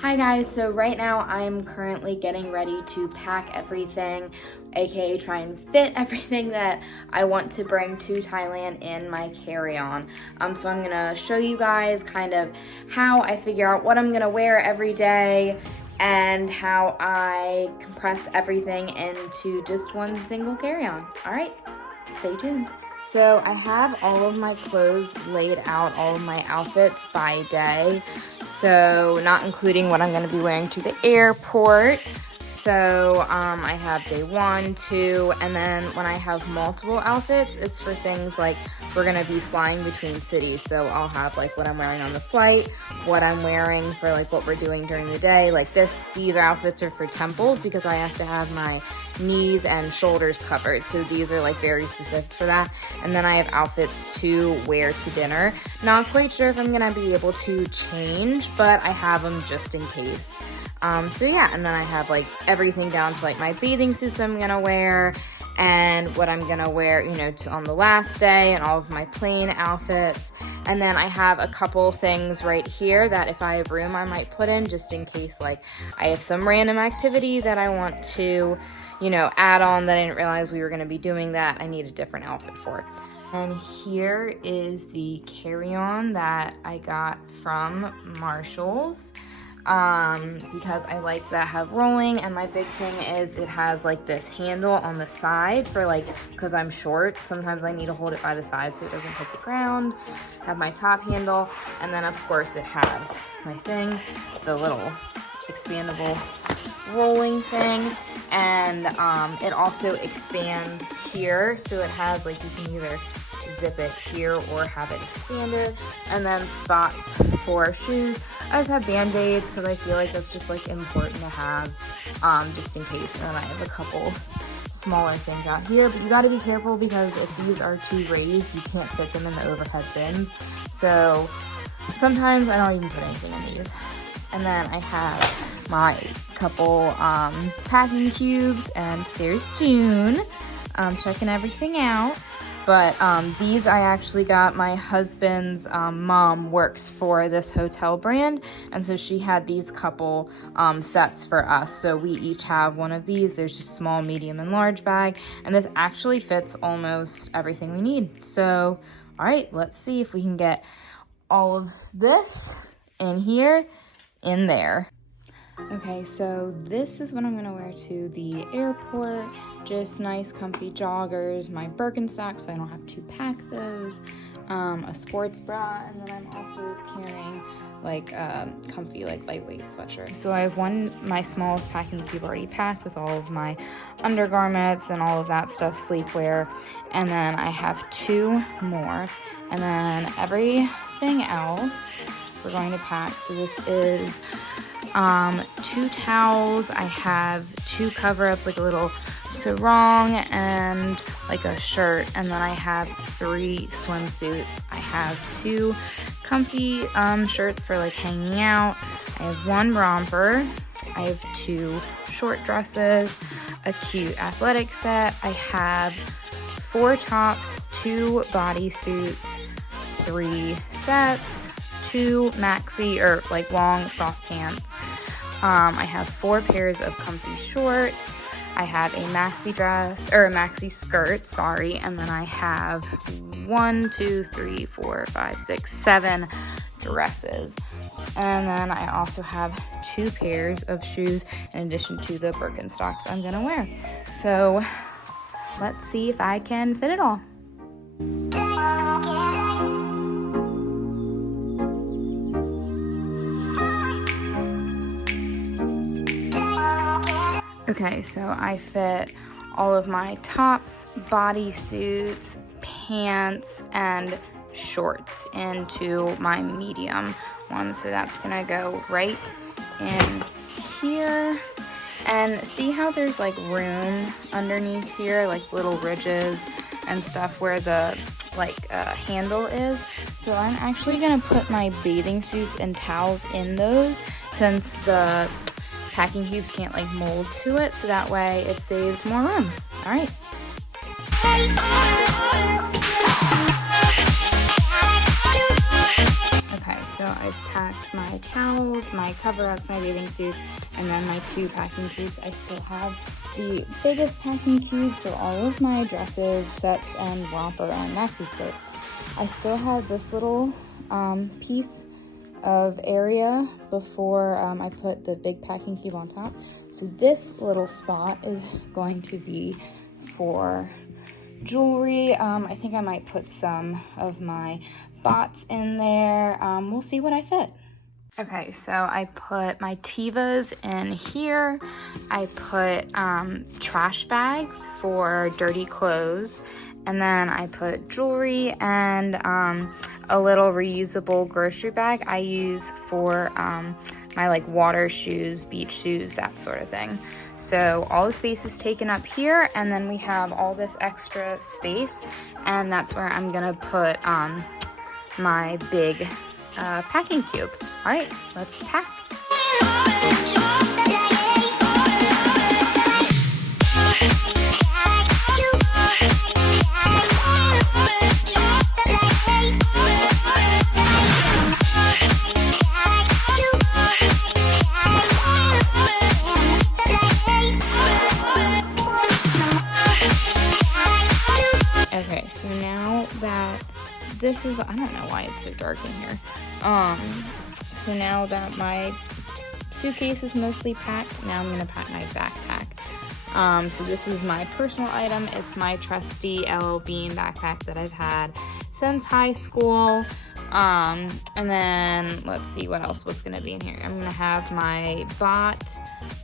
Hi guys, so right now I'm currently getting ready to pack everything, aka try and fit everything that I want to bring to Thailand in my carry-on. So I'm gonna show you guys kind of how I figure out what I'm gonna wear every day and how I compress everything into just one single carry-on. All right, stay tuned. So I have all of my clothes laid out, all of my outfits by day. So not including what I'm gonna be wearing to the airport. So I have day 1, 2, and then when I have multiple outfits, it's for things like we're gonna be flying between cities. So I'll have like what I'm wearing on the flight, what I'm wearing for like what we're doing during the day. Like these outfits are for temples because I have to have my knees and shoulders covered. So these are like very specific for that. And then I have outfits to wear to dinner. Not quite sure if I'm gonna be able to change, but I have them just in case. So yeah, and then I have like everything down to like my bathing suits I'm gonna wear and what I'm gonna wear, you know, on the last day, and all of my plain outfits. And then I have a couple things right here that if I have room I might put in just in case like I have some random activity that I want to, you know, add on that I didn't realize we were gonna be doing that. I need a different outfit for it. And here is the carry-on that I got from Marshall's. Because I like that have rolling, and my big thing is it has like this handle on the side for like, because I'm short, sometimes I need to hold it by the side so it doesn't hit the ground. Have my top handle, and then of course it has my thing, the little expandable rolling thing, and it also expands here, so it has like, you can either zip it here or have it expanded, and then spots for shoes. I just have band-aids because I feel like that's just like important to have just in case. And then I have a couple smaller things out here, but you got to be careful because if these are too raised, you can't fit them in the overhead bins. So sometimes I don't even put anything in these. And then I have my couple packing cubes, and there's June checking everything out. But these I actually got, my husband's mom works for this hotel brand, and so she had these couple sets for us. So we each have one of these. There's just small, medium, and large bag, and this actually fits almost everything we need. So, all right, let's see if we can get all of this in here, in there. Okay, so this is what I'm gonna wear to the airport. Just nice comfy joggers, my Birkenstocks so I don't have to pack those, a sports bra, and then I'm also carrying like a comfy like lightweight sweatshirt. So I have my smallest packing cube already packed with all of my undergarments and all of that stuff, sleepwear, and then I have 2 more, and then everything else we're going to pack. So this is 2 towels. I have 2 cover-ups, like a little sarong and like a shirt, and then I have 3 swimsuits. I have 2 comfy shirts for like hanging out. I have 1 romper. I have 2 short dresses, a cute athletic set. I have 4 tops, 2 bodysuits, 3 sets, 2 maxi or like long soft pants. I have 4 pairs of comfy shorts. I have a maxi dress, or a maxi skirt, sorry, and then I have 1, 2, 3, 4, 5, 6, 7 dresses. And then I also have 2 pairs of shoes in addition to the Birkenstocks I'm gonna wear. So let's see if I can fit it all. Okay, so I fit all of my tops, bodysuits, pants, and shorts into my medium one. So that's gonna go right in here. And see how there's like room underneath here, like little ridges and stuff where the handle is. So I'm actually gonna put my bathing suits and towels in those since the packing cubes can't like mold to it, so that way it saves more room. All right. Okay, so I've packed my towels, my cover-ups, my bathing suits, and then my 2 packing cubes. I still have the biggest packing cube for all of my dresses, sets, and romper and maxi skirt. I still have this little piece of area before I put the big packing cube on top. So this little spot is going to be for jewelry. I think I might put some of my bots in there. We'll see what I fit. Okay, so I put my Tivas in here. I put trash bags for dirty clothes, and then I put jewelry and a little reusable grocery bag I use for my like water shoes, beach shoes, that sort of thing. So all the space is taken up here, and then we have all this extra space, and that's where I'm gonna put my big packing cube. All right, let's pack. Okay, so now that this is, I don't know why it's so dark in here. So now that my suitcase is mostly packed, now I'm gonna pack my backpack. So this is my personal item. It's my trusty LL Bean backpack that I've had since high school. And then let's see what's gonna be in here. I'm gonna have my bot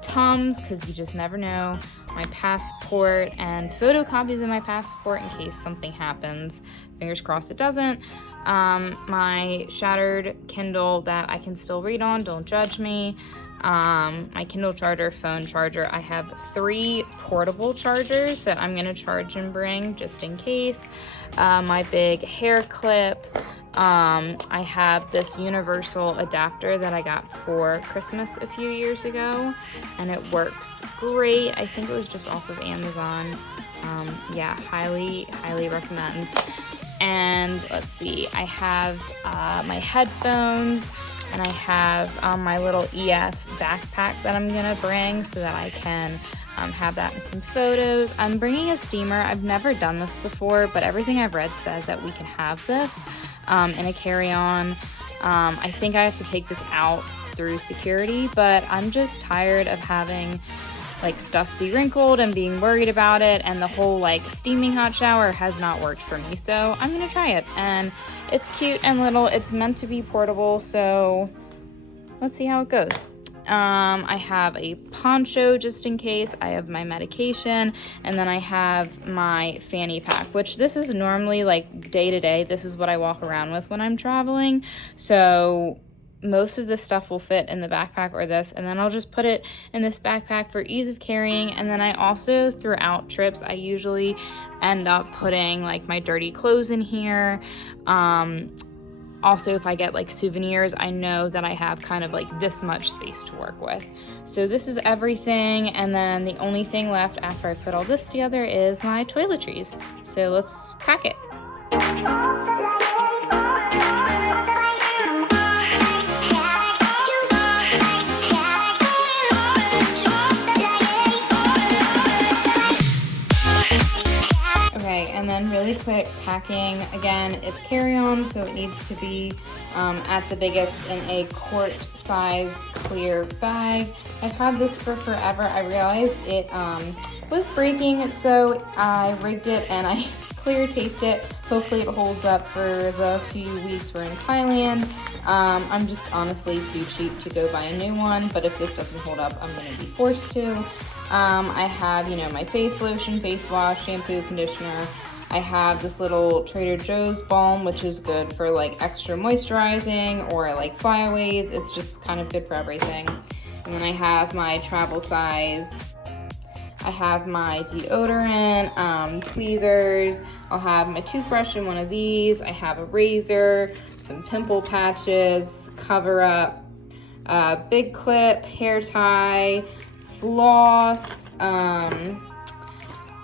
Tums, because you just never know, my passport and photocopies of my passport in case something happens. Fingers crossed it doesn't. My shattered Kindle that I can still read on, don't judge me. My Kindle charger, phone charger. I have 3 portable chargers that I'm gonna charge and bring just in case. My big hair clip. I have this universal adapter that I got for Christmas a few years ago, and it works great. I think it was just off of Amazon. Yeah, highly recommend. And let's see, I have my headphones, and I have my little EF backpack that I'm gonna bring so that I can have that in some photos. I'm bringing a steamer. I've never done this before, but everything I've read says that we can have this in a carry-on. I think I have to take this out through security, but I'm just tired of having like stuff be wrinkled and being worried about it, and the whole like steaming hot shower has not worked for me. So I'm gonna try it, and it's cute and little. It's meant to be portable, so let's see how it goes. I have a poncho just in case. I have my medication, and then I have my fanny pack, which this is normally like day to day. This is what I walk around with when I'm traveling. So most of this stuff will fit in the backpack or this, and then I'll just put it in this backpack for ease of carrying. And then I also, throughout trips, I usually end up putting like my dirty clothes in here. Also, if I get like souvenirs, I know that I have kind of like this much space to work with. So this is everything, and then the only thing left after I put all this together is my toiletries. So let's pack it. And then really quick packing. Again, it's carry-on, so it needs to be at the biggest in a quart-sized clear bag. I've had this for forever. I realized it was breaking, so I rigged it and I clear taped it. Hopefully it holds up for the few weeks we're in Thailand. I'm just honestly too cheap to go buy a new one, but if this doesn't hold up, I'm gonna be forced to. I have, my face lotion, face wash, shampoo, conditioner. I have this little Trader Joe's balm, which is good for like extra moisturizing or like flyaways. It's just kind of good for everything. And then I have my travel size. I have my deodorant, tweezers. I'll have my toothbrush in one of these. I have a razor, some pimple patches, cover up, big clip, hair tie, floss.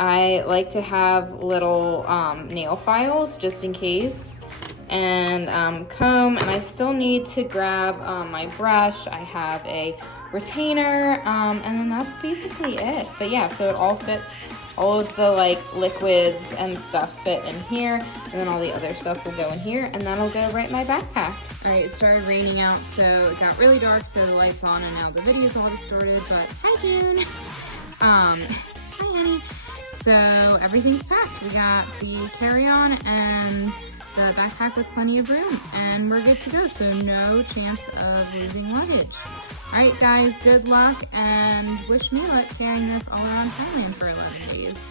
I like to have little nail files just in case. and comb, and I still need to grab my brush. I have a retainer, and then that's basically it. But yeah, so it all fits. All of the like liquids and stuff fit in here, and then all the other stuff will go in here, and that'll go right in my backpack. All right, it started raining out, so it got really dark, so the light's on, and now the video's all distorted, but hi, June. Hi, honey. So everything's packed. We got the carry-on and the backpack with plenty of room, and we're good to go, so no chance of losing luggage. All right, guys, good luck, and wish me luck carrying this all around Thailand for 11 days.